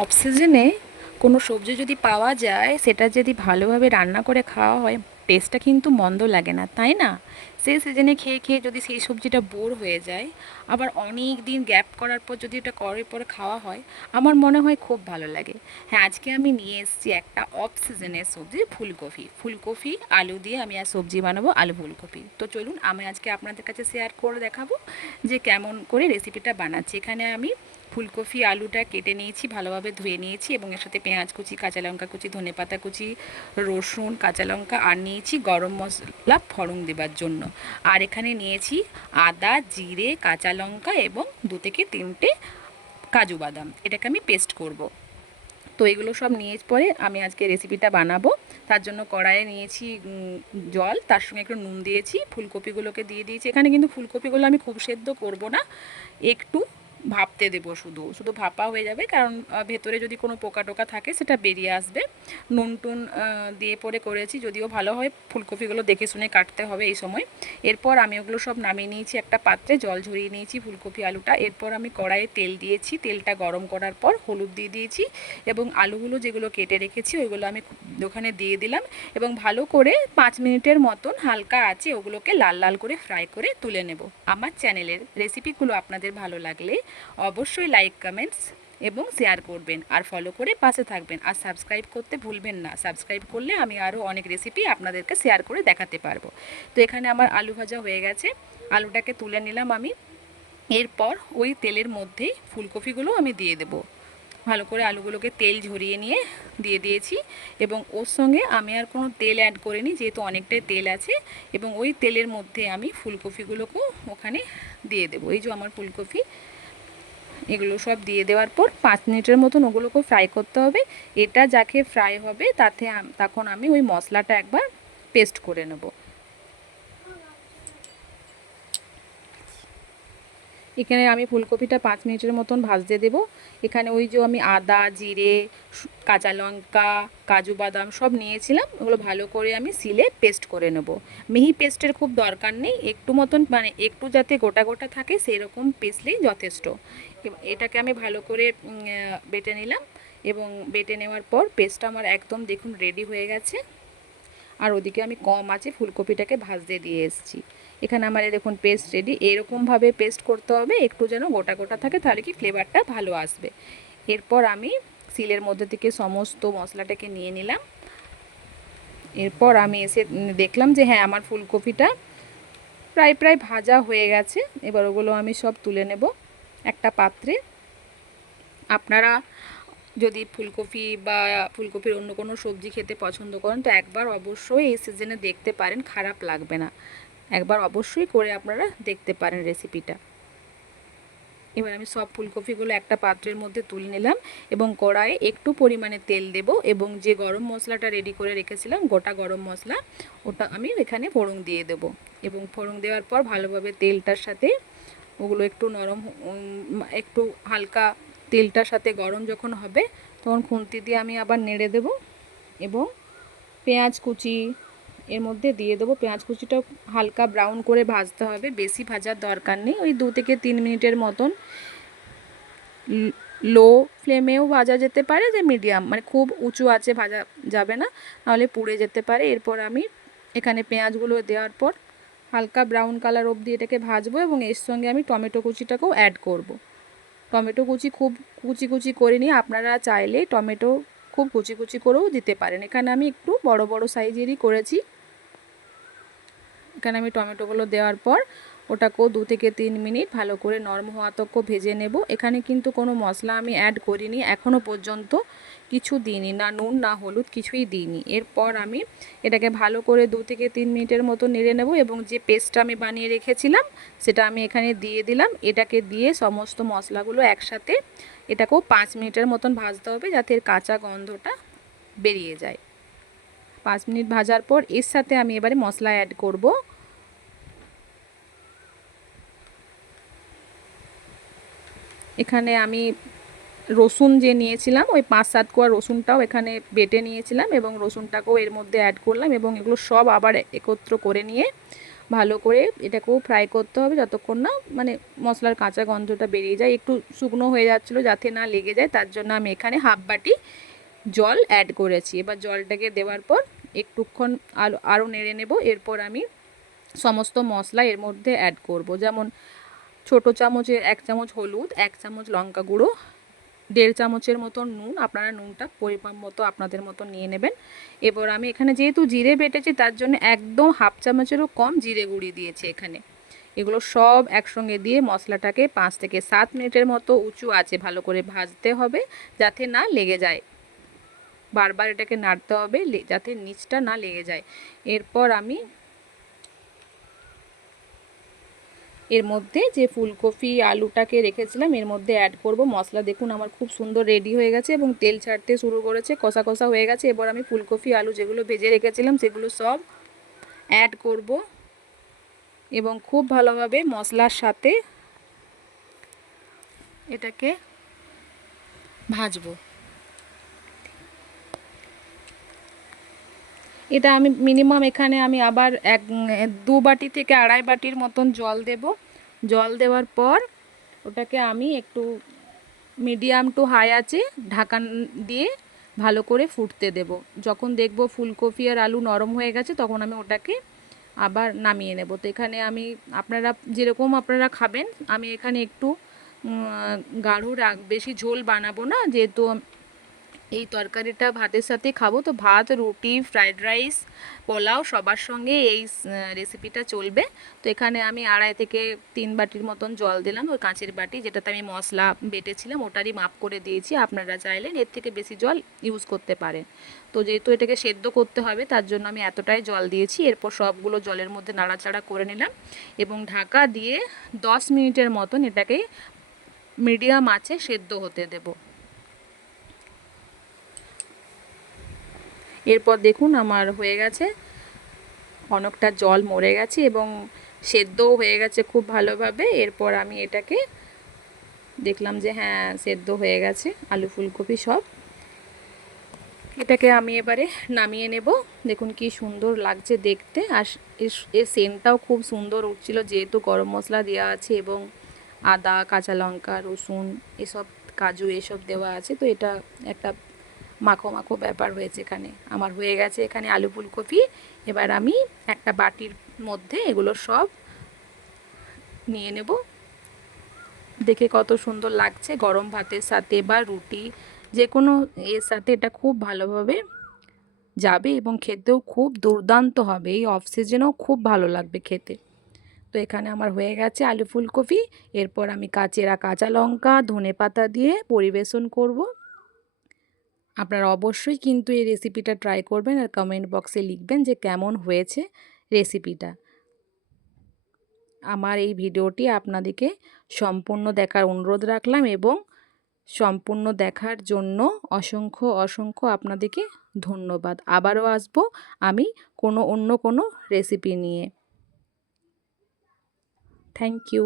Of সিজনে কোনো সবজি যদি পাওয়া যায় সেটা যদি ভালোভাবে রান্না করে খাওয়া হয় টেস্টটা কিন্তু মন্দ লাগে না, তাই না? সেই সিজনে খেয়ে খেয়ে যদি সেই সবজিটা বোর হয়ে যায়, আবার অনেক দিন গ্যাপ করার পর যদি ওটা করার পরে খাওয়া হয়, আমার মনে হয় খুব ভালো লাগে। হ্যাঁ, আজকে আমি নিয়ে এসেছি একটা অফ সিজনের সবজি, ফুলকপি। ফুলকপি আলু দিয়ে আমি আর সবজি বানাবো, আলু ফুলকপি। তো চলুন আমি আজকে আপনাদের কাছে শেয়ার করে দেখাবো যে কেমন করে রেসিপিটা বানাচ্ছি। এখানে আমি ফুলকপি আলুটা কেটে নিয়েছি, ভালোভাবে ধুয়ে নিয়েছি এবং এর সাথে পেঁয়াজ কুচি, কাঁচা লঙ্কা কুচি, ধনেপাতা কুচি, রসুন, কাঁচা লঙ্কা আর নিয়েছি গরম মশলা ফোড়ন দেবার জন্য। আর এখানে নিয়েছি আদা, জিরে, কাঁচা লঙ্কা এবং 2 থেকে 3টে কাজু বাদাম। এটাকে আমি পেস্ট করব। তো এগুলো সব নিয়ে পরে আমি আজকে রেসিপিটা বানাবো। তার জন্য কড়াইয়ে নিয়েছি জল, তার সঙ্গে একটু নুন দিয়েছি, ফুলকপিগুলোকে দিয়ে দিয়েছি। এখানে কিন্তু ফুলকপিগুলো আমি খুব সেদ্ধ করব না, একটু ভাপতে দেবো, শুধু শুধু ভাপা হয়ে যাবে, কারণ ভেতরে যদি কোনো পোকা টোকা থাকে সেটা বেরিয়ে আসবে। নুন টুন দিয়ে পরে করেছি, যদিও ভালো হয় ফুলকপিগুলো দেখে শুনে কাটতে হবে এই সময়। এরপর আমি ওগুলো সব নামিয়ে নিয়েছি একটা পাত্রে, জল ঝরিয়ে নিয়েছি ফুলকপি আলুটা। এরপর আমি কড়াইয়ে তেল দিয়েছি, তেলটা গরম করার পর হলুদ দিয়ে দিয়েছি এবং আলুগুলো যেগুলো কেটে রেখেছি ওইগুলো আমি ওখানে দিয়ে দিলাম এবং ভালো করে 5 মিনিটের মতন হালকা আছে ওগুলোকে লাল লাল করে ফ্রাই করে তুলে নেব। আমার চ্যানেলের রেসিপিগুলো আপনাদের ভালো লাগলে অবশ্যই লাইক, কমেন্টস এবং শেয়ার করবেন আর ফলো করে পাশে থাকবেন। আর সাবস্ক্রাইব করতে ভুলবেন না, সাবস্ক্রাইব করলে আমি আরও অনেক রেসিপি আপনাদেরকে শেয়ার করে দেখাতে পারবো। তো এখানে আমার আলু ভাজা হয়ে গেছে, আলুটাকে তুলে নিলাম আমি। এরপর ওই তেলের মধ্যেই ফুলকপিগুলো আমি দিয়ে দেবো। ভালো করে আলুগুলোকে তেল ঝরিয়ে নিয়ে দিয়ে দিয়েছি এবং ওর সঙ্গে আমি আর কোনো তেল অ্যাড করিনি, যেহেতু অনেকটাই তেল আছে। এবং ওই তেলের মধ্যে আমি ফুলকপিগুলোকেও ওখানে দিয়ে দেবো। এই যে আমার ফুলকপি, এগুলো সব দিয়ে দেওয়ার পর 5 মিনিটের মতন ওগুলোকে ফ্রাই করতে হবে। এটা যাকে ফ্রাই হবে তাতে তখন আমি ওই মশলাটা একবার পেস্ট করে নেব। এখানে আমি ফুলকপিটা 5 মিনিটের মতন ভাজতে দেবো। এখানে ওই যে আমি আদা, জিরে, কাঁচা লঙ্কা, কাজু বাদাম সব নিয়েছিলাম, ওগুলো ভালো করে আমি সিলে পেস্ট করে নেব। মিহি পেস্টের খুব দরকার নেই, একটু মতন মানে একটু যাতে গোটা গোটা থাকে সেই রকম পেস্টলেই যথেষ্ট। এটাকে আমি ভালো করে বেটে নিলাম এবং বেটে নেওয়ার পর পেস্টটা আমার একদম দেখুন রেডি হয়ে গেছে। আর ওদিকে আমি কম আছে ফুলকপিটাকে ভাজতে দিয়ে এসেছি। এখানে আমার দেখুন পেস্ট রেডি। এরকমভাবে পেস্ট করতে হবে, একটু যেন গোটা গোটা থাকে, তাহলে কি ফ্লেভারটা ভালো আসবে। এরপর আমি সিলের মধ্যে থেকে সমস্ত মশলাটাকে নিয়ে নিলাম। এরপর আমি এসে দেখলাম যে হ্যাঁ, আমার ফুলকপিটা প্রায় প্রায় ভাজা হয়ে গেছে। এবার ওগুলো আমি সব তুলে নেব একটা পাত্রে। আপনারা যদি ফুলকপি বা ফুলকপির অন্য কোনো সবজি খেতে পছন্দ করেন তো একবার অবশ্যই এই সিজনে দেখতে পারেন, খারাপ লাগবে না। একবার অবশ্যই করে আপনারা দেখতে পারেন রেসিপিটা। এবার আমি সব ফুলকপিগুলো একটা পাত্রের মধ্যে তুলে নিলাম এবং কড়াইয়ে একটু পরিমাণে তেল দেব এবং যে গরম মশলাটা রেডি করে রেখেছিলাম, গোটা গরম মশলা, ওটা আমি এখানে ফোড়ন দিয়ে দেব। এবং ফোড়ন দেওয়ার পর ভালোভাবে তেলটার সাথে ওগুলো একটু নরম, একটু হালকা তেলটার সাথে গরম যখন হবে তখন খুন্তি দিয়ে আমি আবার নেড়ে দেব এবং পেঁয়াজ কুচি এর মধ্যে দিয়ে দেবো। পেঁয়াজ কুচিটা হালকা ব্রাউন করে ভাজতে হবে, বেশি ভাজার দরকার নেই, ওই 2 থেকে 3 মিনিটের মতন লো ফ্লেমেও ভাজা যেতে পারে, যে মিডিয়াম, মানে খুব উঁচু আছে ভাজা যাবে না, নাহলে পুড়ে যেতে পারে। এরপর আমি এখানে পেঁয়াজগুলো দেওয়ার পর হালকা ব্রাউন কালার অবধি এটাকে ভাজবো এবং এর সঙ্গে আমি টমেটো কুচিটাকেও অ্যাড করব। টমেটো কুচি খুব কুচি কুচি করে নিয়ে আপনারা চাইলে টমেটো খুব কুচি কুচি করেও দিতে পারেন। এখানে আমি একটু বড় বড় সাইজেরই করেছি। এখানে আমি টমেটোগুলো দেওয়ার পর ওটাকেও 2 থেকে 3 মিনিট ভালো করে নরম হওয়া তক ভেজে নেব। এখানে কিন্তু কোনো মশলা আমি অ্যাড করিনি, এখনও পর্যন্ত কিছু দিইনি, না নুন না হলুদ কিছুই দিইনি। এরপর আমি এটাকে ভালো করে 2 থেকে 3 মিনিটের মতো নেড়ে নেব এবং যে পেস্টটা আমি বানিয়ে রেখেছিলাম সেটা আমি এখানে দিয়ে দিলাম। এটাকে দিয়ে সমস্ত মশলাগুলো একসাথে এটাকেও 5 মিনিটের মতন ভাজতে হবে, যাতে এর কাঁচা গন্ধটা বেরিয়ে যায়। 5 মিনিট ভাজার পর এর সাথে আমি এবারে মশলা অ্যাড করব। এখানে আমি রসুন যে নিয়েছিলাম ওই 5-7 কোয়া রসুনটাও এখানে বেটে নিয়েছিলাম এবং রসুনটাকেও এর মধ্যে অ্যাড করলাম এবং এগুলো সব আবার একত্র করে নিয়ে ভালো করে এটাকেও ফ্রাই করতে হবে যতক্ষণ না মানে মশলার কাঁচা গন্ধটা বেরিয়ে যায়। একটু শুকনো হয়ে যাচ্ছিলো যাতে না লেগে যায়, তার জন্য আমি এখানে হাফ বাটি জল অ্যাড করেছি। এবার জলটাকে দেওয়ার পর একটুক্ষণ আরও নেড়ে নেব। এরপর আমি সমস্ত মশলা এর মধ্যে অ্যাড করব, যেমন ছোটো চামচের 1 চামচ হলুদ, 1 চামচ লঙ্কা গুঁড়ো, 1.5 চামচের মতন নুন। আপনারা নুনটা পরিমাণ মতো আপনাদের মতো নিয়ে নেবেন। এবার আমি এখানে যেহেতু জিরে বেটেছি তার জন্য একদম হাফ চামচেরও কম জিরে গুঁড়ি দিয়েছি এখানে। এগুলো সব একসঙ্গে দিয়ে মশলাটাকে 5 থেকে 7 মিনিটের মতো উঁচু আঁচে ভালো করে ভাজতে হবে যাতে না লেগে যায়। বারবার এটাকে নাড়তে হবে যাতে নিচটা না লেগে যায়। এরপর আমি এর মধ্যে যে ফুলকপি আলুটাকে রেখেছিলাম এর মধ্যে অ্যাড করব। মশলা দেখুন আমার খুব সুন্দর রেডি হয়ে গেছে এবং তেল ছাড়তে শুরু করেছে, কষা কষা হয়ে গেছে। এবার আমি ফুলকপি আলু যেগুলো ভেজে রেখেছিলাম সেগুলো সব অ্যাড করব এবং খুব ভালোভাবে মশলার সাথে এটাকে ভাজবো। এটা আমি মিনিমাম এখানে আমি আবার 2 বাটি থেকে 2.5 বাটির মতন জল দেব। জল দেওয়ার পর ওটাকে আমি একটু মিডিয়াম টু হাই আঁচে ঢাকা দিয়ে ভালো করে ফুটতে দেব। যখন দেখব ফুলকপি আর আলু নরম হয়ে গেছে তখন আমি ওটাকে আবার নামিয়ে নেব। তো এখানে আমি আপনারা যেরকম আপনারা খাবেন, আমি এখানে একটু গাঢ় বেশি ঝোল বানাবো না, যেহেতু এই তরকারিটা ভাতের সাথে খাবো। তো ভাত, রুটি, ফ্রাইড রাইস, পোলাও সবার সঙ্গে এই রেসিপিটা চলবে। তো এখানে আমি 2.5 থেকে 3 বাটির মতন জল দিলাম। ওই কাঁচের বাটি যেটাতে আমি মশলা বেটেছিলাম ওটারই মাপ করে দিয়েছি। আপনারা চাইলেন এর থেকে বেশি জল ইউজ করতে পারেন। তো যেহেতু এটাকে সেদ্ধ করতে হবে তার জন্য আমি এতটাই জল দিয়েছি। এরপর সবগুলো জলের মধ্যে নাড়াচাড়া করে নিলাম এবং ঢাকা দিয়ে 10 মিনিটের মতন এটাকে মিডিয়াম আঁচে সেদ্ধ হতে দেব। এরপর দেখুন আমার হয়ে গেছে, অনেকটা জল মরে গেছে এবং সেদ্ধও হয়ে গেছে খুব ভালোভাবে। এরপর আমি এটাকে দেখলাম যে হ্যাঁ সেদ্ধ হয়ে গেছে আলু ফুলকপি সব। এটাকে আমি এবারে নামিয়ে নেব। দেখুন কি সুন্দর লাগছে দেখতে, আর এর সেন্টটাও খুব সুন্দর উঠছিল যেহেতু গরম মশলা দেওয়া আছে এবং আদা, কাঁচা লঙ্কা, রসুন, এসব কাজু এসব দেওয়া আছে। তো এটা একটা মাখো মাখো ব্যাপার হয়েছে এখানে। আমার হয়ে গেছে এখানে আলু ফুলকপি। এবার আমি একটা বাটির মধ্যে এগুলো সব নিয়ে নেব। দেখে কত সুন্দর লাগছে, গরম ভাতের সাথে বা রুটি যে কোনো এর সাথে এটা খুব ভালোভাবে যাবে এবং খেতেও খুব দুর্দান্ত হবে। এই অফ সিজনেও খুব ভালো লাগবে খেতে। তো এখানে আমার হয়ে গেছে আলু ফুলকপি। এরপর আমি চেরা কাঁচা লঙ্কা, ধনেপাতা দিয়ে পরিবেশন করব। আপনারা অবশ্যই কিন্তু এই রেসিপিটা ট্রাই করবেন আর কমেন্ট বক্সে লিখবেন যে কেমন হয়েছে রেসিপিটা। আমার এই ভিডিওটি আপনাদেরকে সম্পূর্ণ দেখার অনুরোধ রাখলাম এবং সম্পূর্ণ দেখার জন্য অসংখ্য অসংখ্য আপনাদেরকে ধন্যবাদ। আবারও আসবো আমি অন্য কোনো রেসিপি নিয়ে। Thank you.